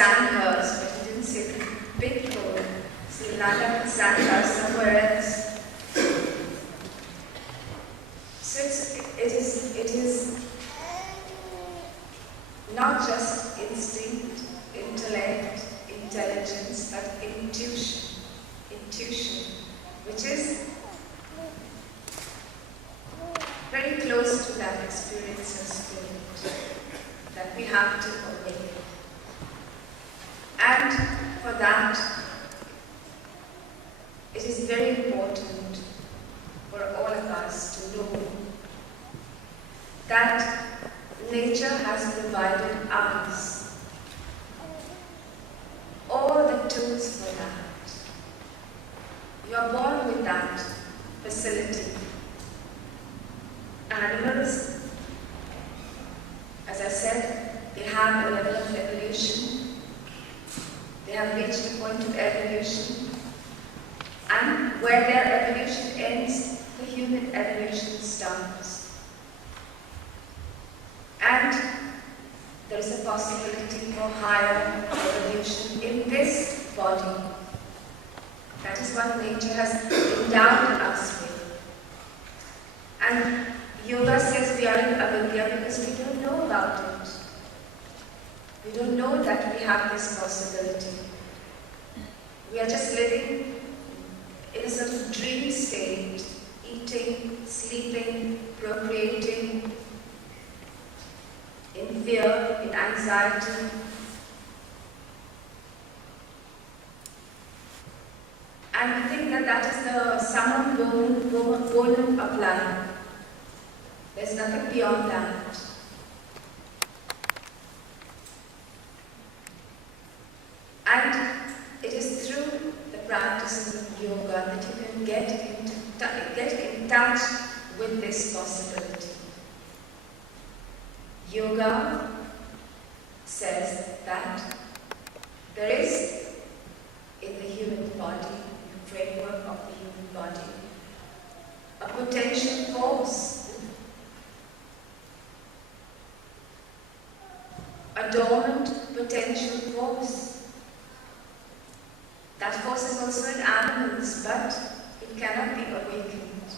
sandbars, but he didn't say the big hole. So he landed up in sandbars somewhere else. So it is not just instinct, intellect, intelligence, but intuition, which is very close to that experience of spirit that we have to awaken. And for that, it is very important for all of us to know that nature has provided us all the tools for that. You are born with that facility. Animals, as I said, they have a level of evolution. They have reached a point of evolution. And where their evolution ends, the human evolution starts. And there is a possibility for higher evolution in this body. That is what nature has endowed us with. And yoga says we are in avidya because we don't know about it. We don't know that we have this possibility. We are just living in a sort of dream state, eating, sleeping, procreating, in fear, in anxiety. And we think that that is the summum bonum of life. There's nothing beyond that. And it is through the practices of yoga that you can get in touch with this possibility. Yoga says that there is in the human body, in the framework of the human body, a potential force, a dormant potential force. That force is also in animals, but it cannot be awakened.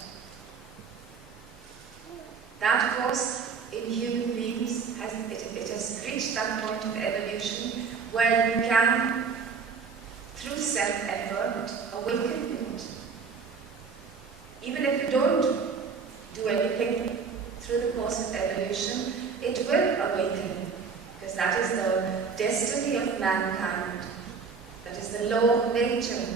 That force in human beings has reached that point of evolution where you can, through self-effort, awaken it. Even if you don't do anything through the course of evolution, it will awaken, because that is the destiny of mankind. That is the law of nature.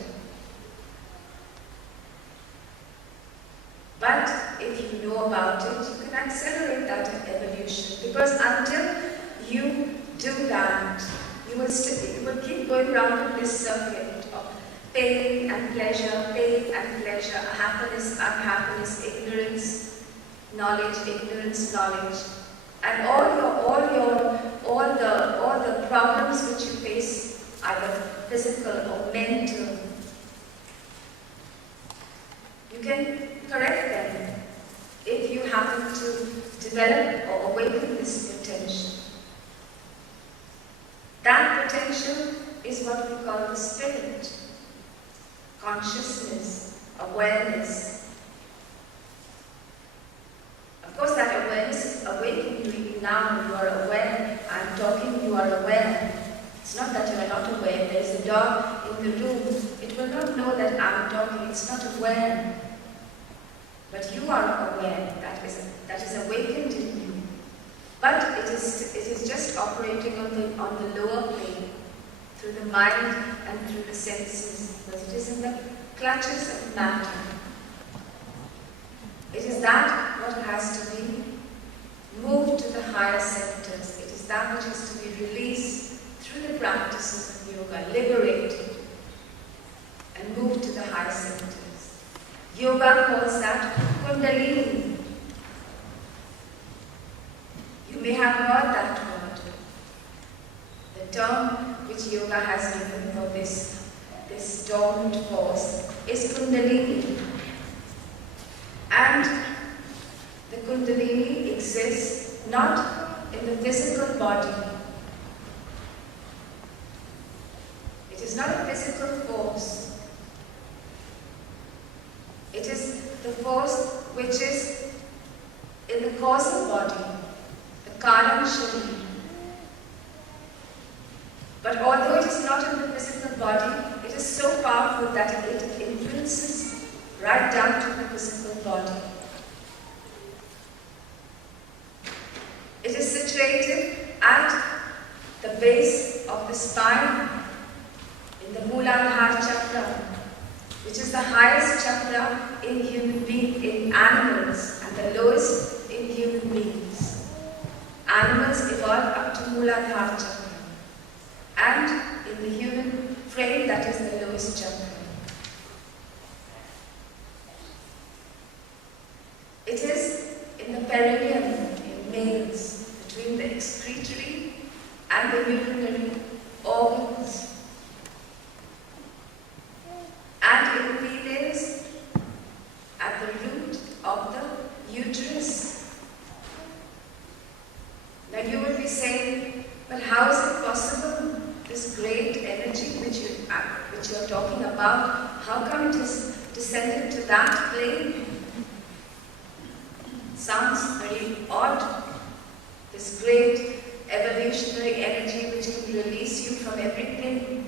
But if you know about it, you can accelerate that evolution, because until you do that, you will keep going around in this circuit of pain and pleasure, happiness, unhappiness, ignorance, knowledge, and all the problems which you face, either physical or mental. You can correct them if you happen to develop or awaken this potential. That potential is what we call the spirit, consciousness, awareness. Of course, that awareness is awakening to you now. You are aware. I am talking, you are aware. It's not that you are not aware. There is a dog in the room. It will not know that I am talking. It's not aware. But you are aware. That is awakened in you. But it is just operating on the lower plane, through the mind and through the senses, because it is in the clutches of matter. It is that what has to be moved to the higher centers. It is that which has to be released through the practices of yoga, liberated and moved to the higher centers. Yoga calls that Kundalini. You may have heard that word. The term which yoga has given for this dormant force is Kundalini. And the Kundalini exists not in the physical body. is not a physical force. It is the force which is in the causal body, the Karan Sharira. But although it is not in the physical body, it is so powerful that it influences right down to the physical body. It is situated at the base of the spine in the Muladhara Chakra, which is the highest chakra in human beings, in animals, and the lowest in human beings. Animals evolve up to Muladhara Chakra. And in the human frame, that is the lowest chakra. It is in the perineum in males, between the excretory and the urinary organs. And in females, at the root of the uterus. Now you will be saying, but how is it possible? This great energy which you are talking about, how come it has descended to that plane? Sounds very odd. This great evolutionary energy which can release you from everything.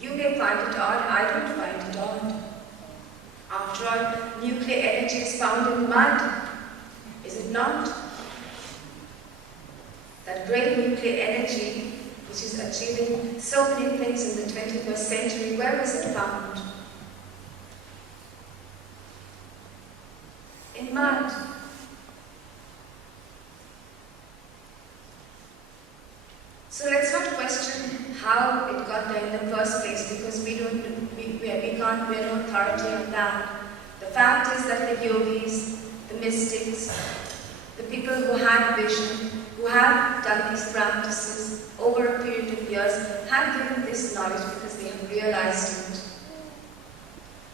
You may find it odd, I don't find it odd. After all, nuclear energy is found in mud, is it not? That great nuclear energy, which is achieving so many things in the 21st century, where was it found? In mud. So let's not question how it got there in the first place, because we're no authority on that. The fact is that the yogis, the mystics, the people who had vision, who have done these practices over a period of years, have given this knowledge because they have realized it.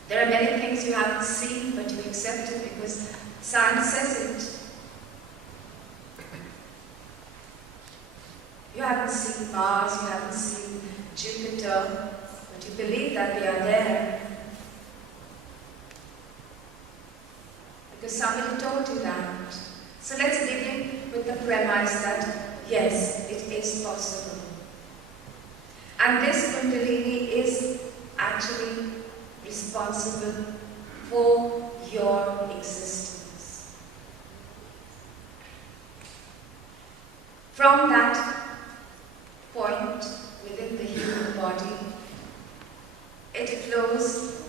There are many things you haven't seen, but you accept it because science says it. You haven't seen Mars, you haven't seen Jupiter, but you believe that they are there. Because somebody told you that. So let's begin with the premise that, yes, it is possible. And this Kundalini is actually responsible for your existence. From that point within the human body, it flows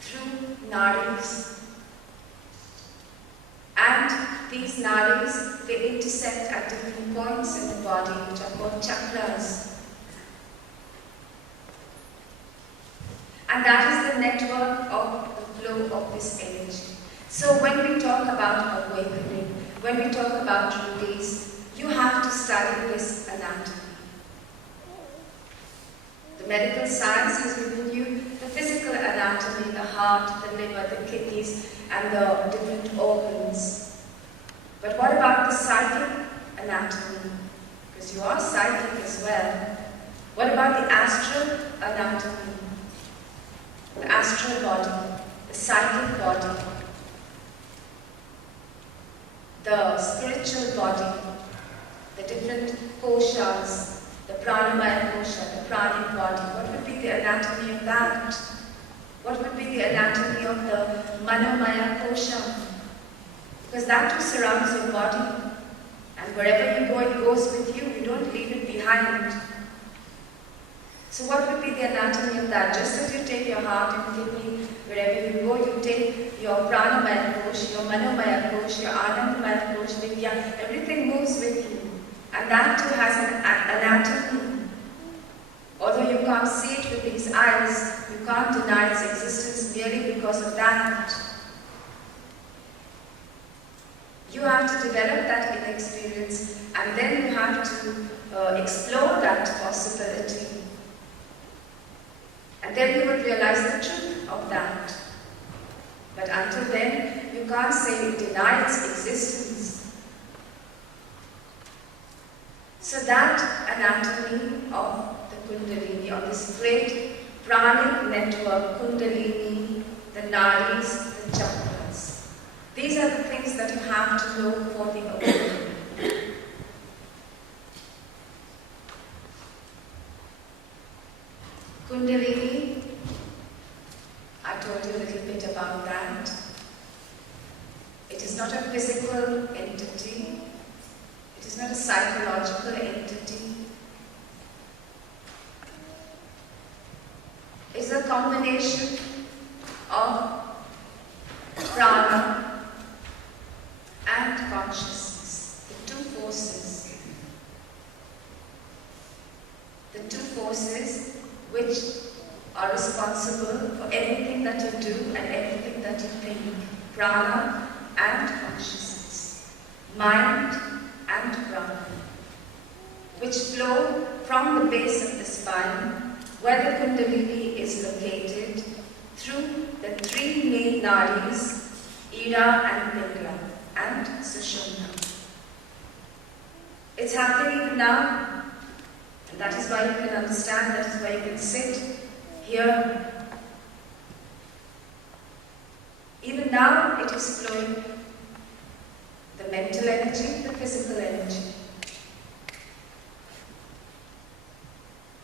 through nadis. And these nadis, they intersect at different points in the body, which are called chakras. And that is the network of the flow of this energy. So when we talk about awakening, when we talk about release, you have to study this anatomy. The medical science has given you the physical anatomy, the heart, the liver, the kidneys, and the different organs. But what about the psychic anatomy? Because you are psychic as well. What about the astral anatomy? The astral body, the psychic body, the spiritual body, the different koshas, the pranamaya kosha, the pranic body. What would be the anatomy of that? What would be the anatomy of the manomaya kosha? Because that too surrounds your body. And wherever you go, it goes with you. You don't leave it behind. So what would be the anatomy of that? Just as you take your heart and kidney, wherever you go, you take your pranamaya kosha, your manomaya kosha, your anandamaya kosha, vidya, everything moves with you. And that too has an anatomy. Although you can't see it with these eyes, you can't deny its existence merely because of that. You have to develop that inner experience, and then you have to explore that possibility. And then you would realize the truth of that. But until then, you can't say deny its existence. anatomy of the Kundalini, of this great pranic network, Kundalini, the nadis, the chakras. These are the things that you have to know for the awakening. Kundalini, I told you a little bit about that. It is not a physical entity. It is not a psychological entity. It's a combination of prana and consciousness, the two forces. The two forces which are responsible for everything that you do and everything that you think. Prana and consciousness. Mind and prana, which flow from the base of the spine, where the Kundalini is located, through the three main nadis, Ida and Pingala and Sushumna. It's happening even now, and that is why you can understand, that is why you can sit here. Even now it is flowing, the mental energy, the physical energy.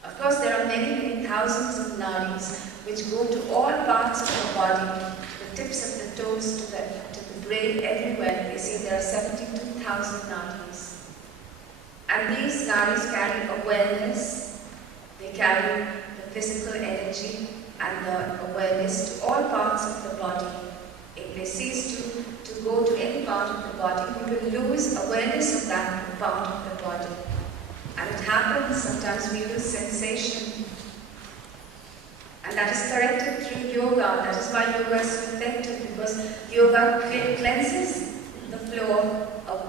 Of course, there are many thousands of nadis which go to all parts of the body, the tips of the toes to the brain, everywhere. They say there are 72,000 nadis. And these nadis carry awareness, they carry the physical energy and the awareness to all parts of the body. If they cease to go to any part of the body, you will lose awareness of that part of the body. And it happens, sometimes we lose sensation. And that is corrected through yoga. That is why yoga is so effective, because yoga cleanses the flow of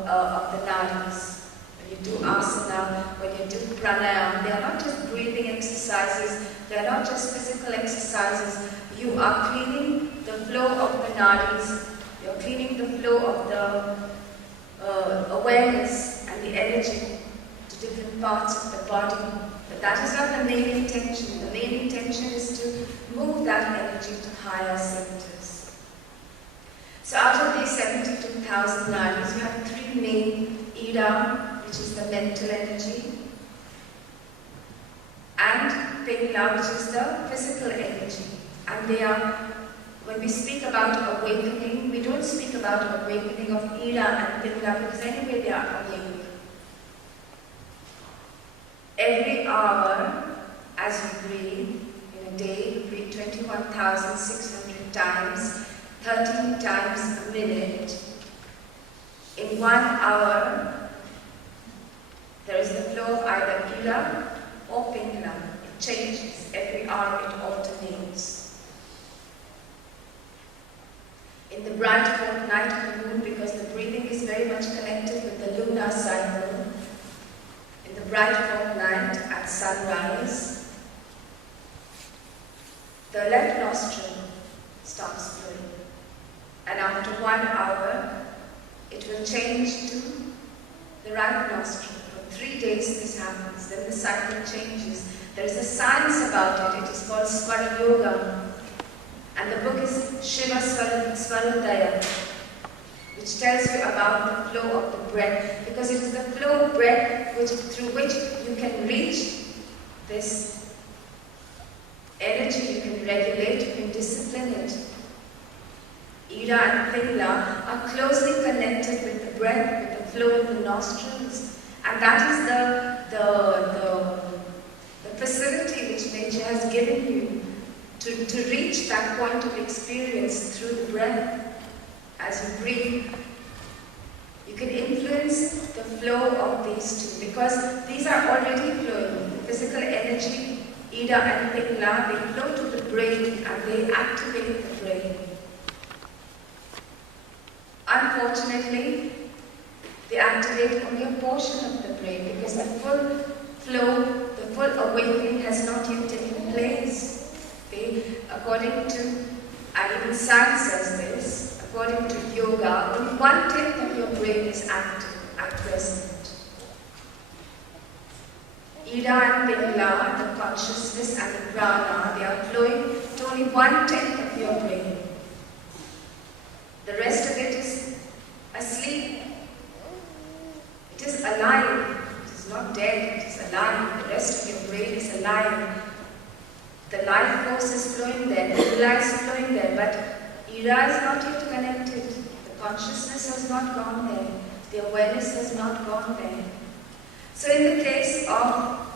the nadis. When you do asana, when you do pranayama, they are not just breathing exercises, they are not just physical exercises. You are cleaning the flow of the nadis, you are cleaning the flow of the awareness and the energy to different parts of the body. But that is not the main intention. The main intention is to move that energy to higher centers. So out of these 72,000 nadis, you have three main: Ida, which is the mental energy, and Pingala, which is the physical energy. And they are, when we speak about awakening, we don't speak about awakening of Ida and Pingala, because anyway they are awake. Every hour, as you breathe, in a day, you breathe 21,600 times, 13 times a minute. In 1 hour, there is the flow of either Ida or Pingala. It changes. Every hour it alternates. In the bright fortnight of the moon, because the breathing is very much connected with the lunar cycle, in the bright fortnight at sunrise, the left nostril starts flowing. And after 1 hour, it will change to the right nostril. For 3 days this happens, then the cycle changes. There is a science about it. It is called Swara Yoga. And the book is Shiva Svarudaya, which tells you about the flow of the breath, because it is the flow of breath through which you can reach this energy, you can regulate, you can discipline it. Ida and Pingala are closely connected with the breath, with the flow of the nostrils, and that is the facility which nature has given you to reach that point of experience through the breath. As you breathe, you can influence the flow of these two, because these are already flowing. The physical energy, Ida and Pingala, they flow to the brain and they activate the brain. Unfortunately, they activate only a portion of the brain, because the full flow, the full awakening has not yet taken place. According to, and even science says this, according to yoga, only 1/10 of your brain is active at present. Ida and Pingala, the consciousness and the prana, they are flowing to only 1/10 of your brain. The rest of it is asleep. It is alive. It is not dead. It is alive. The rest of your brain is alive. The life force is flowing there. The Ida is flowing there. But Ida is not yet connected. The consciousness has not gone there. The awareness has not gone there. So in the case of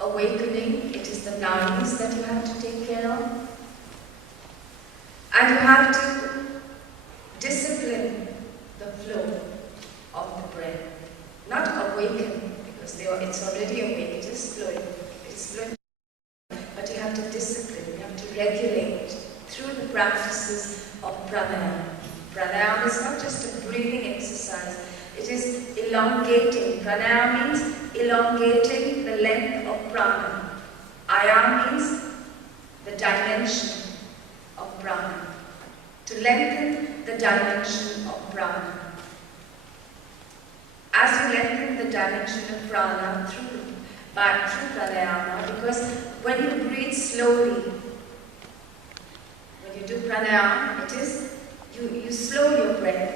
awakening, it is the nadis that you have to take care of. And you have to discipline the flow of the breath. Not awaken, because it's already awake, it is flowing. It is flowing. But you have to discipline, you have to regulate through the practices of pranayama. Pranayama is not just a breathing exercise, it is elongating. Pranayama means elongating the length of prana. Ayam means the dimension of prana. To lengthen the dimension of prana. As you lengthen the dimension of prana through pranayama, because when you breathe slowly, when you do pranayama, it is you slow your breath,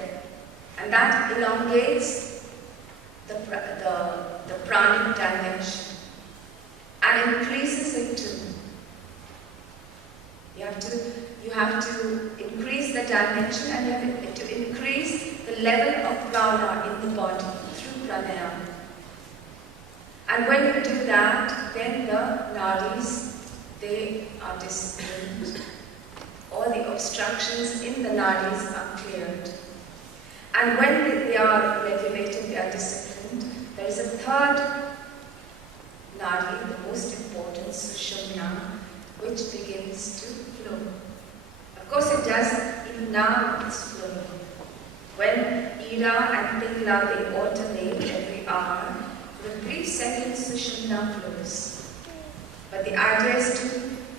and that elongates the pranic dimension and increases it too. You have to increase the dimension, and you have to increase the level of prana in the body through pranayama. And when you do that, then the nadis, they are disciplined. All the obstructions in the nadis are cleared. And when they are regulated, they are disciplined, there is a third nadi, the most important, Sushumna, which begins to flow. Of course it does, even now it's flowing. When Ida and Pingala, they alternate every hour, for a brief second Sushumna flows. But the idea is to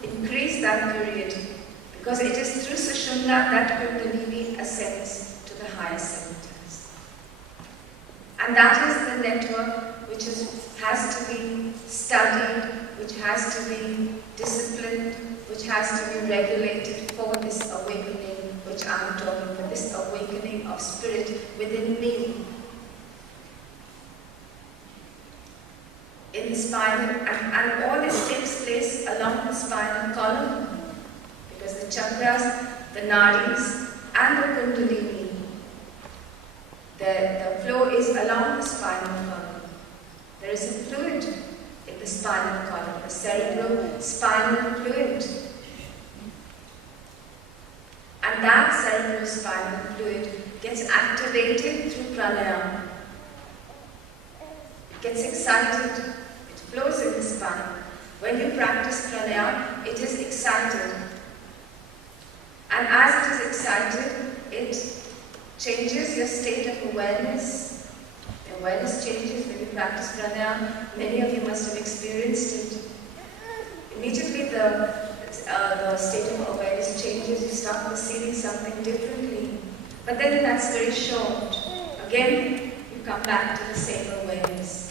increase that period, because it is through Sushumna that Kundalini ascends to the higher centers. And that is the network which has to be studied, which has to be disciplined, which has to be regulated for this awakening, which I am talking about, this awakening of spirit within me. In the spinal, and all this takes place along the spinal column, because the chakras, the nadis, and the kundalini, the flow is along the spinal column. There is a fluid in the spinal column, the cerebrospinal fluid. And that cerebrospinal fluid gets activated through pranayama. It gets excited. It flows in the spine. When you practice pranayama, it is excited. And as it is excited, it changes your state of awareness. The awareness changes when you practice pranayama. Many of you must have experienced it. Immediately the state of awareness changes, you start perceiving something differently. But then that's very short. Again, you come back to the same awareness.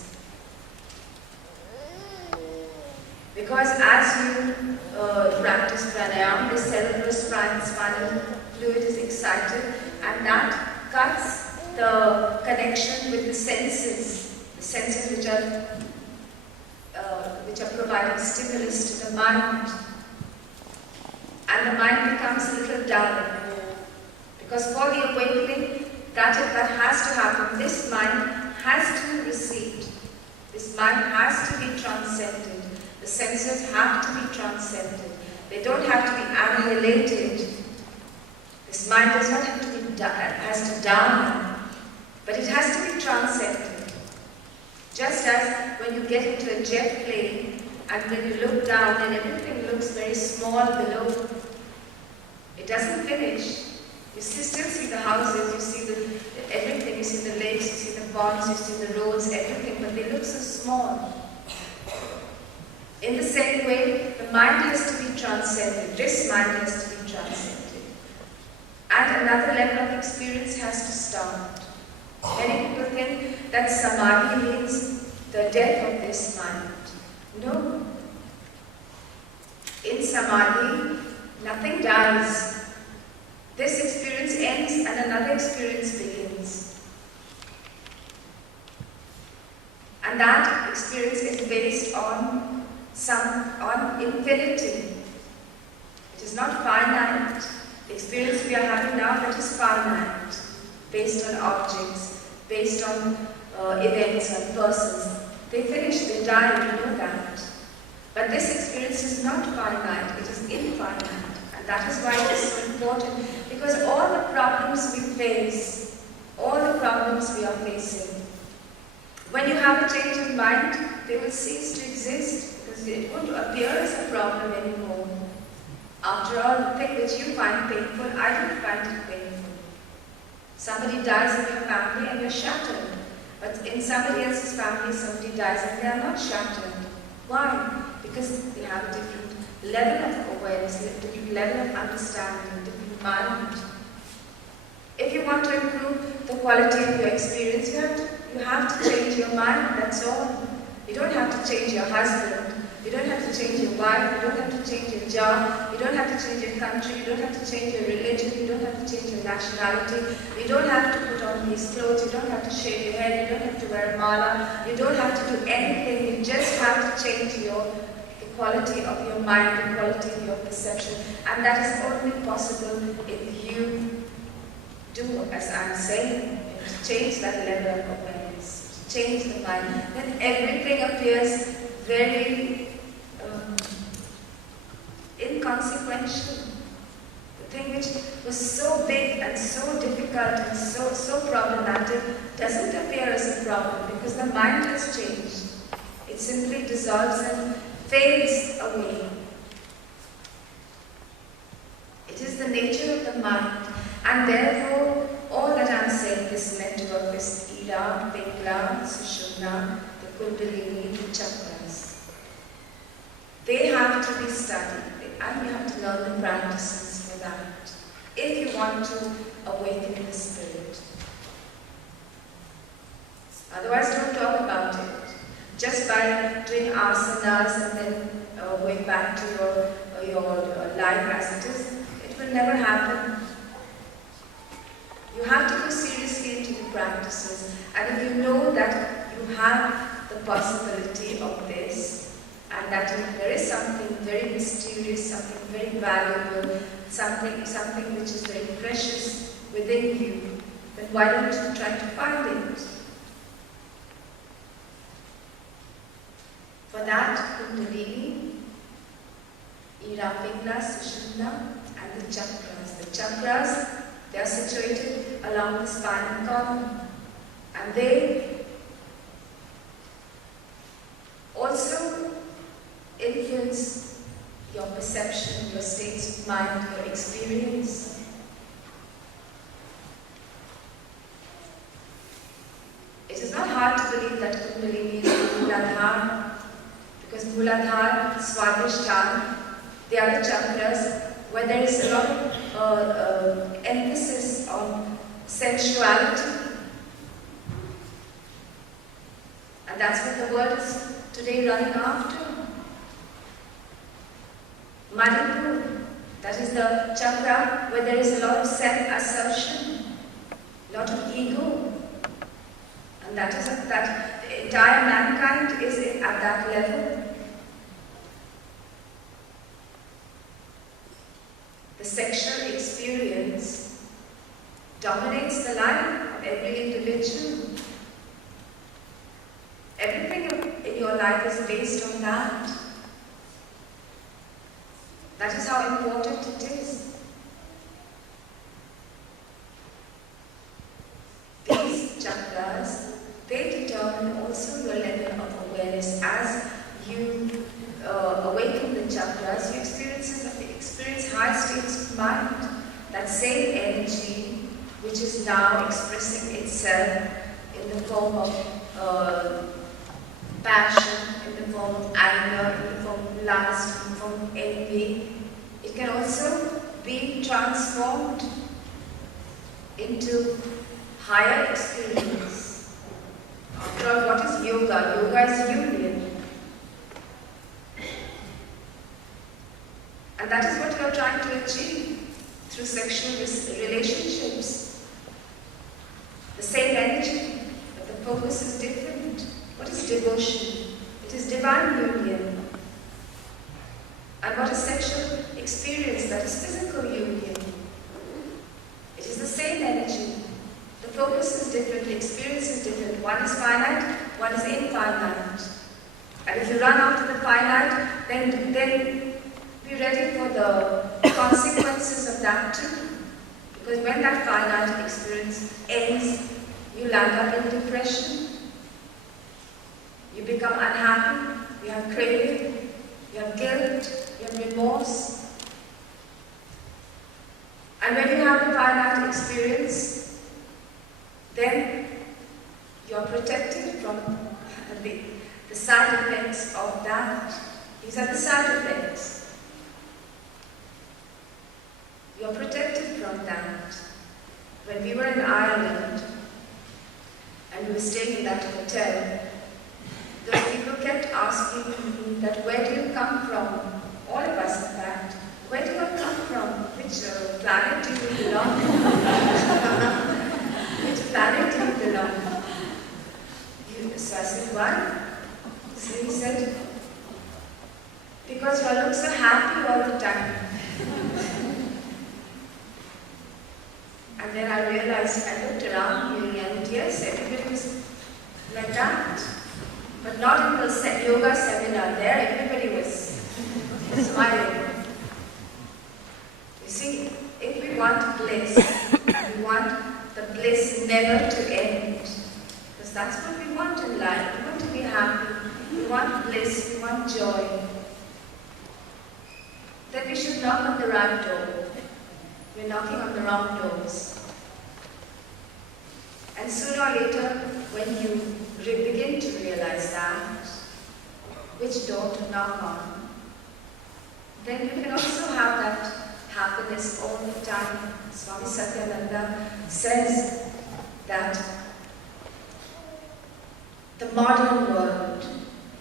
Because as you practice pranayama, the cerebrospinal fluid is excited, and that cuts the connection with the senses which are providing stimulus to the mind. And the mind becomes a little dull. Because for the awakening, that has to happen. This mind has to recede. This mind has to be transcended. The senses have to be transcended. They don't have to be annihilated. This mind does not have to be has to down, but it has to be transcended. Just as when you get into a jet plane and when you look down and everything looks very small below, it doesn't finish. You still see the houses, you see everything, you see the lakes, you see the ponds, you see the roads, everything, but they look so small. In the same way, the mind has to be transcended. This mind has to be transcended. And another level of experience has to start. Many people think that samadhi means the death of this mind. No. In Samadhi, nothing dies. This experience ends and another experience begins. And that experience is based on infinity. It is not finite. The experience we are having now, that is finite, based on objects, based on events, on persons. They finish, they die, we know that. But this experience is not finite, it is infinite. And that is why it is so important, because all the problems we face, all the problems we are facing, when you have a change of mind, they will cease to exist, because it won't appear as a problem anymore. After all, the thing which you find painful, I don't find it painful. Somebody dies in your family and you're shattered. But in somebody else's family, somebody dies and they are not shattered. Why? Because they have a different level of awareness, a different level of understanding, a different mind. If you want to improve the quality of your experience, you have to change your mind, that's all. You don't have to change your husband. You don't have to change your wife, you don't have to change your job, you don't have to change your country, you don't have to change your religion, you don't have to change your nationality, you don't have to put on these clothes, you don't have to shave your head, you don't have to wear a mala, you don't have to do anything, you just have to change the quality of your mind, the quality of your perception. And that is only possible if you do as I'm saying, to change that level of awareness, to change the mind. Then everything appears very inconsequential. The thing which was so big and so difficult and so problematic doesn't appear as a problem because the mind has changed. It simply dissolves and fades away. It is the nature of the mind, and therefore all that I am saying, this network, this Ida, Pingla, Sushumna, the Kundalini, the chakras, they have to be studied, and you have to learn the practices for that, if you want to awaken the spirit. Otherwise, don't talk about it. Just by doing asanas and then going back to your life as it is, it will never happen. You have to go seriously into the practices, and if you know that you have the possibility of this, and that there is something very mysterious, something very valuable, something which is very precious within you, then why don't you try to find it? For that, Kundalini, Ida, Pingla, Sushumna, and the chakras. The chakras, they are situated along the spinal column, and they also influence your perception, your states of mind, your experience. It is not hard to believe that Kundalini is Mooladhara, because Mooladhara, Swadhisthana, they are the chakras where there is a lot of emphasis on sensuality. And that's what the world is today running after. Manipur, that is the chakra where there is a lot of self-assertion, a lot of ego. And that is that the entire mankind is at that level. The sexual experience dominates the life of every individual. Everything in your life is based on that. That is how important it is. These chakras, they determine also your level of awareness. As you awaken the chakras, you experience high states of mind. That same energy which is now expressing itself in the form of passion, in the form of anger, in the form of lust, in the form of envy, it can also be transformed into higher experience. After all, what is yoga? Yoga is union. And that is what you are trying to achieve through sexual relationships. The same energy, but the focus is different. What is devotion? It is divine union. And what is sexual experience? That is physical union. It is the same energy. The focus is different, the experience is different. One is finite, one is infinite. And if you run after the finite, then be ready for the consequences of that too. Because when that finite experience ends, you land up in depression. You become unhappy, you have craving, you have guilt, you have remorse. And when you have the finite experience, then you are protected from the side effects of that. These are the side effects. You are protected from that. When we were in Ireland, and we were staying in that hotel, those people kept asking me that, where do you come from? All of us, in fact. Where do you come from? Which planet do you belong? Which planet do you belong? So I said, why? So he said, because you all look so happy all the time. And then I realized, I looked around me, and yes, everybody was like that. But not in the yoga seminar. There, everybody was smiling. You see, if we want bliss, we want the bliss never to end. Because that's what we want in life. We want to be happy. We want bliss. We want joy. Then we should knock on the right door. We're knocking on the wrong doors. And sooner or later, when you begin to realize that, which door to knock on, then you can also have that happiness all the time. Swami Satyananda says that the modern world,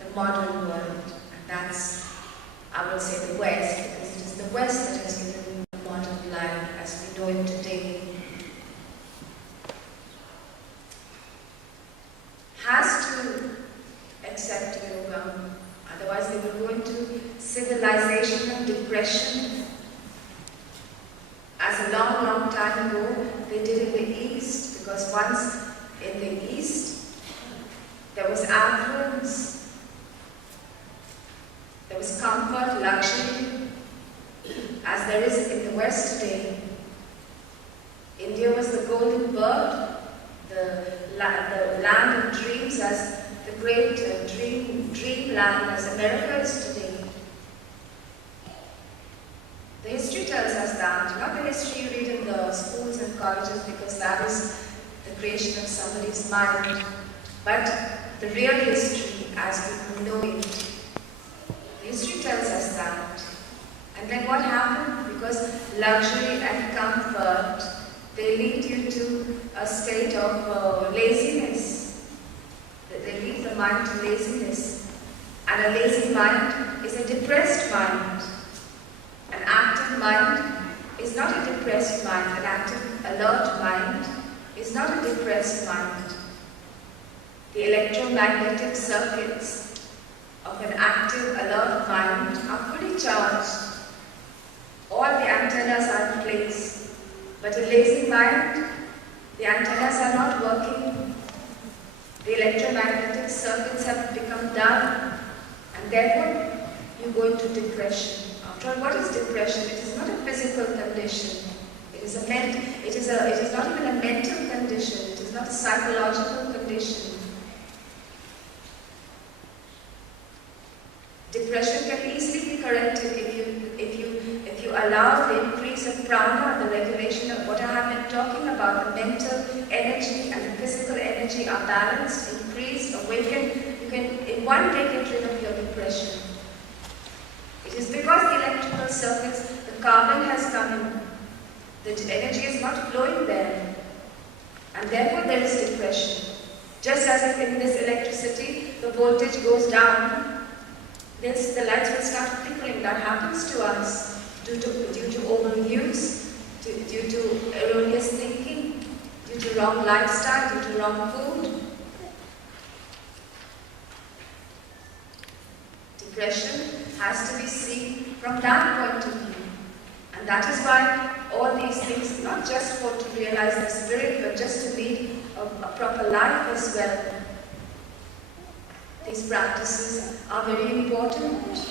and that's, I would say, the West, because it is the West that has given the modern life as we know it today, has to accept yoga. Otherwise they will go into civilization and depression. As a long, long time ago, they did in the East, because once in the East, there was affluence, there was comfort, luxury, as there is in the West today. India was the golden bird, the land of dreams, as the great dream land as America is today. The history tells us that, not the history you read in the schools and colleges, because that is the creation of somebody's mind, but the real history as we know it. The history tells us that. And then what happened? Because luxury and comfort, they lead you to a state of laziness. They lead the mind to laziness. And a lazy mind is a depressed mind. An active mind is not a depressed mind. An active, alert mind is not a depressed mind. The electromagnetic circuits of an active, alert mind are fully charged. All the antennas are in place. But a lazy mind, the antennas are not working. The electromagnetic circuits have become dull, and therefore you go into depression. After all, what is depression? It is not a physical condition. It is not even a mental condition. It is not a psychological condition. Depression can easily be corrected if you allow the increase of prana, the regulation of what I have been talking about. The mental energy and the physical energy are balanced, increased, awakened. You can in one day get rid of your depression. It is because the electrical circuits, the carbon has come in. The energy is not flowing there, and therefore there is depression. Just as if in this electricity, the voltage goes down, the lights will start flickering. That happens to us due to overuse, due to erroneous thinking, due to wrong lifestyle, due to wrong food. Depression has to be seen from that point of view. And that is why all these things, not just for to realize the spirit, but just to lead a proper life as well. These practices are very important.